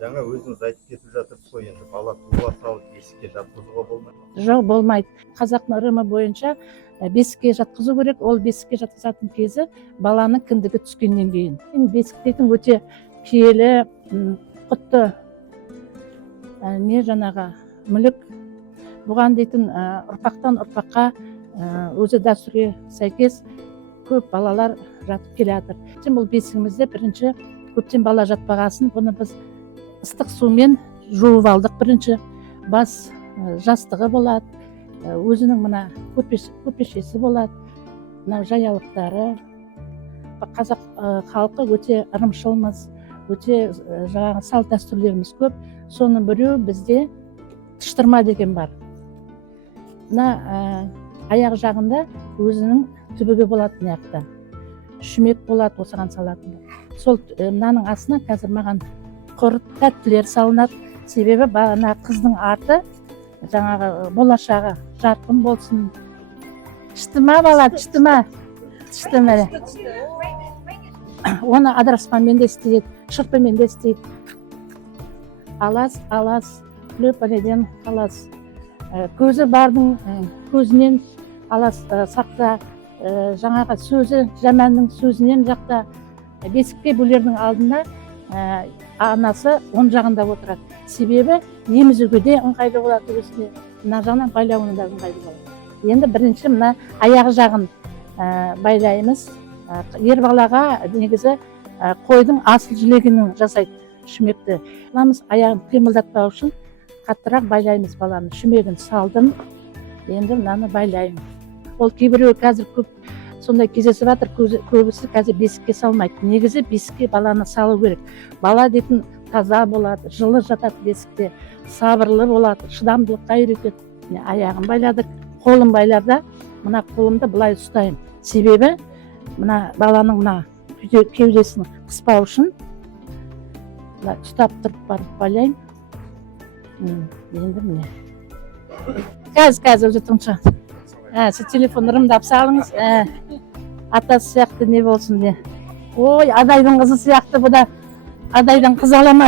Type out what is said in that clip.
Жаңа өзіңіз айтып кетіп жатырсыз ғой, енді бала туа салып бесікке жатқызуға болмайды ма? Жоқ, болмайды. Қазақтың ырымы бойынша бесікке жатқызу керек. Ол бесікке жатқызатын кезі баланың кіндігі түскеннен кейін. Бесік дейтін өте киелі, құтты не жаңағы мүлік. Бұған дейтін ұрпақтан ұрпаққа өзі дәстүрге сәйкес көп балалар жатып келе жатыр. Бұл бесігімізде бірінші көптен бала жатпағасын, бұны біз ыстық сумен жуып алдық. Бірінші бас жастығы болады, өзінің мына көпешесі болады, мына жаялықтары. Қазақ халқы өте ырымшылмыз, өте жаңағы салт дәстүрлеріміз көп. Соның біреу бізде тыштырма деген бар. Мына аяқ жағында өзінің түбігі болады, мына шүмек болады, осыған салатын. Сол мынаның астына қазір маған құрт тәттілер салынады. Себебі бана қыздың арты жаңағы болашағы жарқын болсын. Тышты ма бала, тышты ма? Тышты ма? Оны адыраспанмен де істейді, шырпымен де істейді. Алас, löпәледен қалас. Көзі бардың көзінен алас сақта. Жаңағы сөзі, жаманның сөзінен жақта. Бесікке бөлердің алдында анасы оң жағында отырады. Себебі емізуге де ыңғайлы болады өзіне, мына жағынан байлауына да ыңғайлы болады. Енді бірінші мына аяғы жағын байлаймыз. Ер балаға негізі қойдың асыл жілегінің жасайды шүмекті. Аламыз аяғын қимылдатпау үшін қаттырақ байлаймыз баланы. Шүмегін салдым, енді мынаны байлаймын. Ол кейбіреу қазір көп сондай кездесіп жатыр, көбісі қазір бесікке салмайды. Негізі бесікке баланы салу керек. Бала дейтін таза болады, жылы жатады бесікте, сабырлы болады, шыдамдылыққа үйретеді. Аяғын байладық, қолын байларда, мына қолымды былай ұстаймын. Себебі мына баланың мына кеудесін қыспау үшін ұстап тұрып барып байлаймын. Енді міне. Қазір өзі тұнша. Сіз телефон ырымдап салыңыз. Атасы сияқты не болсын де. Ой, адайдың қызы сияқты, бұ да адайдың қыз алама.